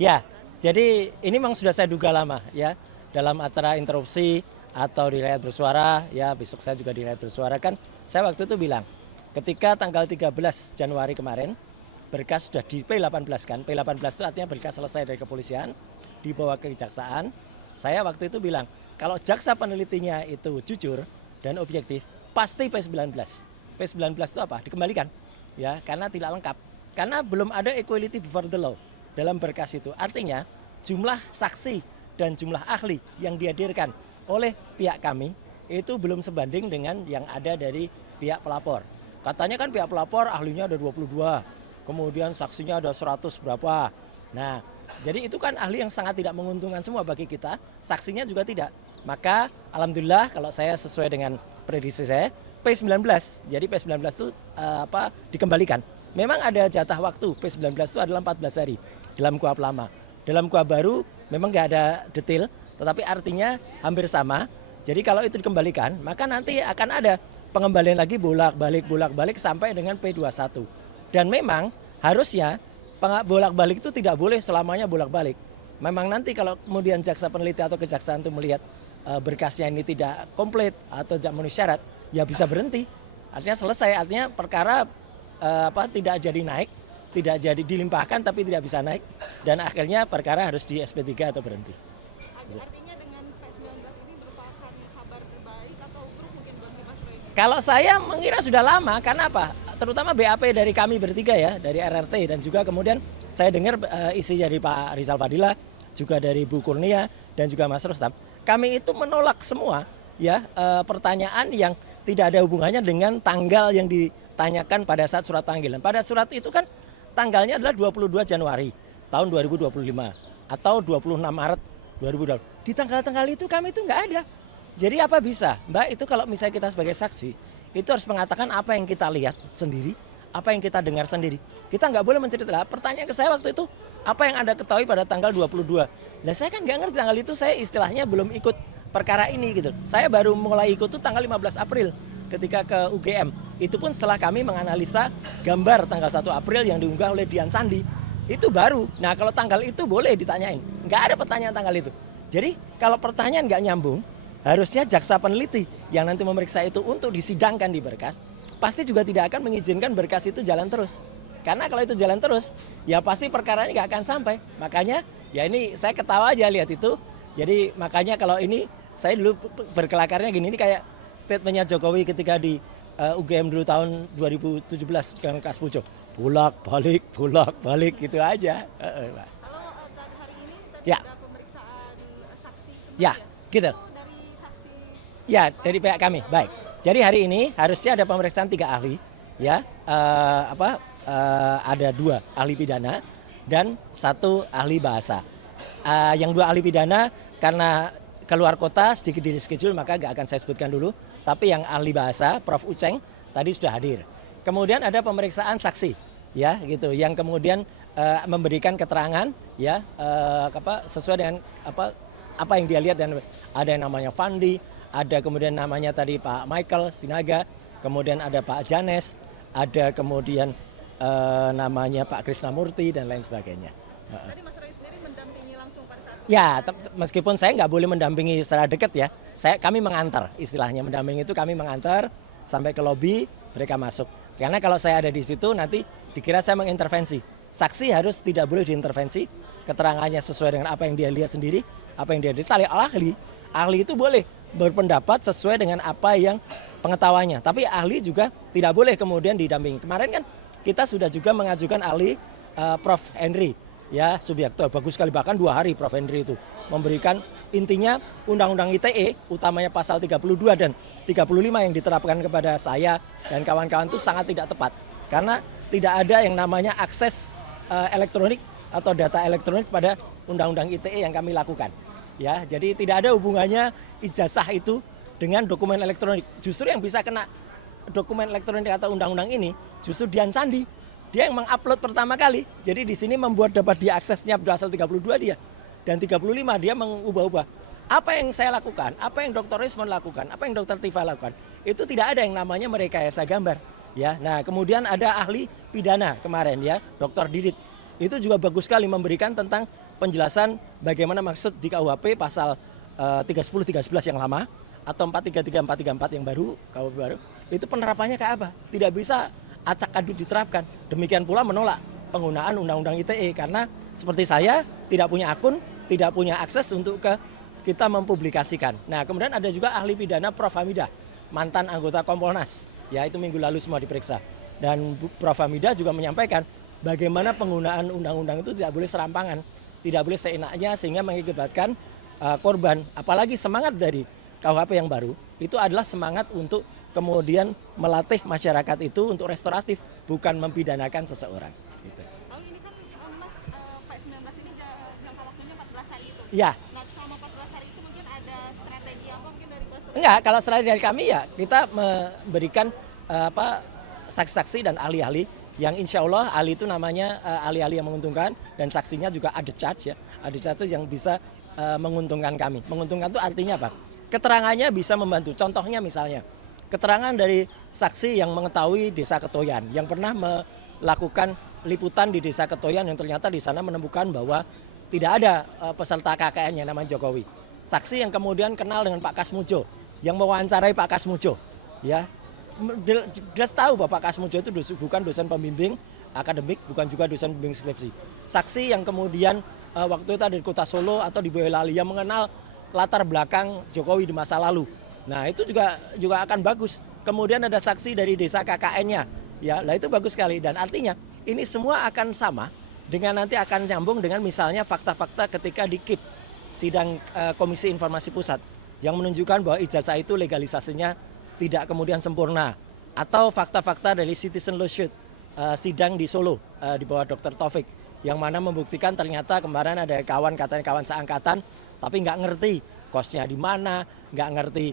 Ya, jadi ini memang sudah saya duga lama ya, dalam acara interupsi atau di rakyat bersuara, ya besok saya juga di rakyat bersuara kan, saya waktu itu bilang, ketika tanggal 13 Januari kemarin, berkas sudah di P18 kan, P18 itu artinya berkas selesai dari kepolisian, dibawa ke kejaksaan, saya waktu itu bilang, kalau jaksa penelitinya itu jujur dan objektif, pasti P19. P19 itu apa? Dikembalikan, ya karena tidak lengkap, karena belum ada equality before the law dalam berkas itu. Artinya jumlah saksi dan jumlah ahli yang dihadirkan oleh pihak kami itu belum sebanding dengan yang ada dari pihak pelapor. Katanya kan pihak pelapor ahlinya ada 22, kemudian saksinya ada 100 berapa. Nah, jadi itu kan ahli yang sangat tidak menguntungkan semua bagi kita, saksinya juga tidak. Maka alhamdulillah kalau saya sesuai dengan prediksi saya, P19. Jadi P19 itu dikembalikan. Memang ada jatah waktu, P19 itu adalah 14 hari dalam KUHP lama. Dalam KUHP baru memang nggak ada detail, tetapi artinya hampir sama. Jadi kalau itu dikembalikan, maka nanti akan ada pengembalian lagi bolak-balik sampai dengan P21. Dan memang harusnya bolak-balik itu tidak boleh selamanya bolak-balik. Memang nanti kalau kemudian jaksa peneliti atau kejaksaan itu melihat berkasnya ini tidak komplit atau tidak memenuhi syarat, ya bisa berhenti. Artinya selesai, artinya perkara tidak jadi naik, tidak jadi dilimpahkan tapi tidak bisa naik, dan akhirnya perkara harus di SP3 atau berhenti. Artinya dengan P19 ini merupakan kabar baik atau buruk mungkin buat Mas Roy? Kalau saya mengira sudah lama, karena apa? Terutama BAP dari kami bertiga ya, dari RRT, dan juga kemudian saya dengar isi dari Pak Rizal Fadila, juga dari Bu Kurnia dan juga Mas Rustam. Kami itu menolak semua ya pertanyaan yang tidak ada hubungannya dengan tanggal yang ditanyakan pada saat surat panggilan. Pada surat itu kan tanggalnya adalah 22 Januari tahun 2025 atau 26 Maret 2020. Di tanggal-tanggal itu kami itu nggak ada. Jadi apa bisa? Mbak, itu kalau misalnya kita sebagai saksi, itu harus mengatakan apa yang kita lihat sendiri, apa yang kita dengar sendiri. Kita nggak boleh menceritakan. Pertanyaan ke saya waktu itu, apa yang Anda ketahui pada tanggal 22? Lah saya kan nggak ngerti tanggal itu, saya istilahnya belum ikut perkara ini gitu. Saya baru mulai ikut tuh tanggal 15 April ketika ke UGM. Itu pun setelah kami menganalisa gambar tanggal 1 April yang diunggah oleh Dian Sandi. Itu baru. Nah kalau tanggal itu boleh ditanyain. Nggak ada pertanyaan tanggal itu. Jadi kalau pertanyaan nggak nyambung, harusnya jaksa peneliti yang nanti memeriksa itu untuk disidangkan di berkas, pasti juga tidak akan mengizinkan berkas itu jalan terus. Karena kalau itu jalan terus, ya pasti perkara ini nggak akan sampai. Makanya ya ini saya ketawa aja lihat itu. Jadi makanya kalau ini saya dulu berkelakarnya gini, ini kayak statementnya Jokowi ketika di UGM dulu tahun 2017 dengan Kas Pujo. Bolak-balik gitu aja. Kalau hari ini tadi Ya. ada pemeriksaan saksi. Ya, gitu. Itu dari saksi. Ya, dari pihak kami. Baik. Jadi hari ini harusnya ada pemeriksaan 3 ahli, ya. Ada 2 ahli pidana dan 1 ahli bahasa. Yang 2 ahli pidana karena keluar kota sedikit di schedule maka nggak akan saya sebutkan dulu. Tapi yang ahli bahasa, Prof. Uceng tadi sudah hadir. Kemudian ada pemeriksaan saksi, ya, gitu, yang kemudian memberikan keterangan, ya, sesuai dengan apa yang dia lihat, dan ada yang namanya Fandi, ada kemudian namanya tadi Pak Michael Sinaga, kemudian ada Pak Janes, ada kemudian namanya Pak Krisnamurti dan lain sebagainya. Tadi Mas Roy sendiri mendampingi langsung pada saat itu. Ya, meskipun saya nggak boleh mendampingi secara dekat ya, kami mengantar, istilahnya mendampingi itu kami mengantar sampai ke lobi, mereka masuk. Karena kalau saya ada di situ nanti dikira saya mengintervensi. Saksi harus tidak boleh diintervensi, keterangannya sesuai dengan apa yang dia lihat sendiri, apa yang dia lihat. Ahli itu boleh berpendapat sesuai dengan apa yang pengetahuannya. Tapi ahli juga tidak boleh kemudian didampingi. Kemarin kan kita sudah juga mengajukan ahli Prof. Henry, ya, Subiakto. Bagus sekali, bahkan 2 hari Prof. Henry itu memberikan intinya Undang-Undang ITE, utamanya pasal 32 dan 35 yang diterapkan kepada saya dan kawan-kawan itu sangat tidak tepat. Karena tidak ada yang namanya akses elektronik atau data elektronik pada Undang-Undang ITE yang kami lakukan. Ya, jadi tidak ada hubungannya ijazah itu dengan dokumen elektronik. Justru yang bisa kena dokumen elektronik atau undang-undang ini justru Dian Sandi. Dia yang mengupload pertama kali. Jadi di sini membuat dapat diaksesnya pasal 32 dia. Dan 35 dia mengubah-ubah. Apa yang saya lakukan, apa yang Dr. Rismon lakukan, apa yang Dr. Tifa lakukan, itu tidak ada yang namanya merekayasa gambar. Ya, nah kemudian ada ahli pidana kemarin ya, Dr. Didit. Itu juga bagus sekali memberikan tentang penjelasan bagaimana maksud di KUHP pasal 310 311 yang lama atau 433 434 yang baru, KUHP baru, itu penerapannya kayak apa? Tidak bisa acak adut diterapkan. Demikian pula menolak penggunaan undang-undang ITE karena seperti saya tidak punya akun, tidak punya akses untuk kita mempublikasikan. Nah, kemudian ada juga ahli pidana Prof Hamidah, mantan anggota Kompolnas, ya itu minggu lalu semua diperiksa. Dan Prof Hamidah juga menyampaikan bagaimana penggunaan undang-undang itu tidak boleh serampangan, tidak boleh seenaknya sehingga mengakibatkan korban. Apalagi semangat dari KUHP yang baru itu adalah semangat untuk kemudian melatih masyarakat itu untuk restoratif, bukan mempidanakan seseorang. Gitu. Lalu ini kan Mas P19 ini jangka waktunya 14 hari itu. Ya. Nah selama 14 hari itu mungkin ada strategi apa mungkin dari Mas? Enggak, kalau strategi dari kami ya kita memberikan saksi-saksi dan ahli-ahli yang insya Allah ahli itu namanya ahli-ahli yang menguntungkan dan saksinya juga ada charge ya, ada charge yang bisa menguntungkan kami. Menguntungkan itu artinya apa? Keterangannya bisa membantu. Contohnya misalnya keterangan dari saksi yang mengetahui Desa Ketoyan yang pernah melakukan liputan di Desa Ketoyan yang ternyata di sana menemukan bahwa tidak ada peserta KKN yang namanya Jokowi. Saksi yang kemudian kenal dengan Pak Kasmujo yang mewawancarai Pak Kasmujo, ya jelas tahu bahwa Pak Kasmujo itu bukan dosen pembimbing akademik, bukan juga dosen pembimbing skripsi. Saksi yang kemudian waktu itu ada di Kota Solo atau di Boyolali yang mengenal latar belakang Jokowi di masa lalu. Nah itu juga akan bagus. Kemudian ada saksi dari desa KKN-nya, ya, lah itu bagus sekali. Dan artinya ini semua akan sama dengan nanti akan nyambung dengan misalnya fakta-fakta ketika di KIP sidang Komisi Informasi Pusat yang menunjukkan bahwa ijazah itu legalisasinya tidak kemudian sempurna, atau fakta-fakta dari Citizen Law Suit sidang di Solo di bawah Dr. Taufik yang mana membuktikan ternyata kemarin ada katanya kawan seangkatan tapi nggak ngerti kosnya di mana, nggak ngerti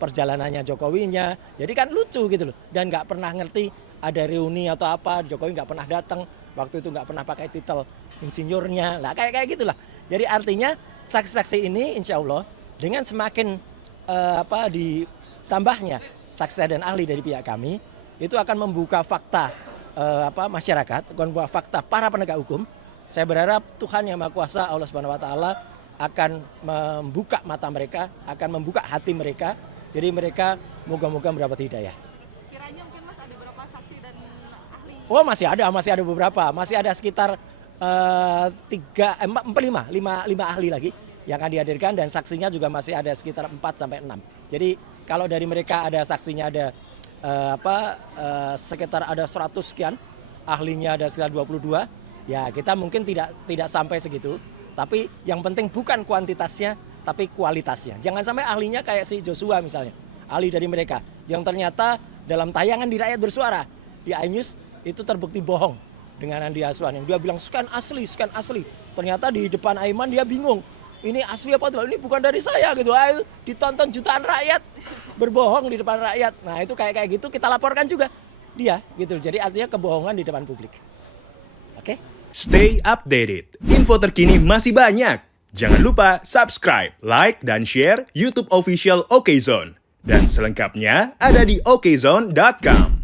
perjalanannya Jokowinya, jadi kan lucu gitu loh, dan nggak pernah ngerti ada reuni atau apa, Jokowi nggak pernah datang, waktu itu nggak pernah pakai titel insinyurnya, lah kayak gitulah. Jadi artinya saksi-saksi ini insya Allah dengan semakin ditambahnya saksi dan ahli dari pihak kami itu akan membuka fakta masyarakat, membuka fakta para penegak hukum. Saya berharap Tuhan Yang Maha Kuasa Allah Subhanahu Wa Taala akan membuka mata mereka, akan membuka hati mereka, jadi mereka moga-moga mendapat hidayah. Kiranya mungkin Mas ada berapa saksi dan ahli? Oh masih ada beberapa, masih ada sekitar 5 ahli lagi yang akan dihadirkan dan saksinya juga masih ada sekitar 4 sampai 6. Jadi kalau dari mereka ada saksinya ada sekitar ada 100 sekian, ahlinya ada sekitar 22, ya kita mungkin tidak sampai segitu. Tapi yang penting bukan kuantitasnya, tapi kualitasnya. Jangan sampai ahlinya kayak si Joshua misalnya, ahli dari mereka, yang ternyata dalam tayangan di Rakyat Bersuara, di iNews, itu terbukti bohong dengan Andi Aswan. Yang dia bilang scan asli. Ternyata di depan Aiman dia bingung, ini asli apa tidak, ini bukan dari saya gitu. Itu ditonton jutaan rakyat, berbohong di depan rakyat. Nah itu kayak gitu kita laporkan juga dia gitu. Jadi artinya kebohongan di depan publik. Oke? Stay updated. Info terkini masih banyak. Jangan lupa subscribe, like, dan share YouTube official OKZone. Dan selengkapnya ada di okezone.com.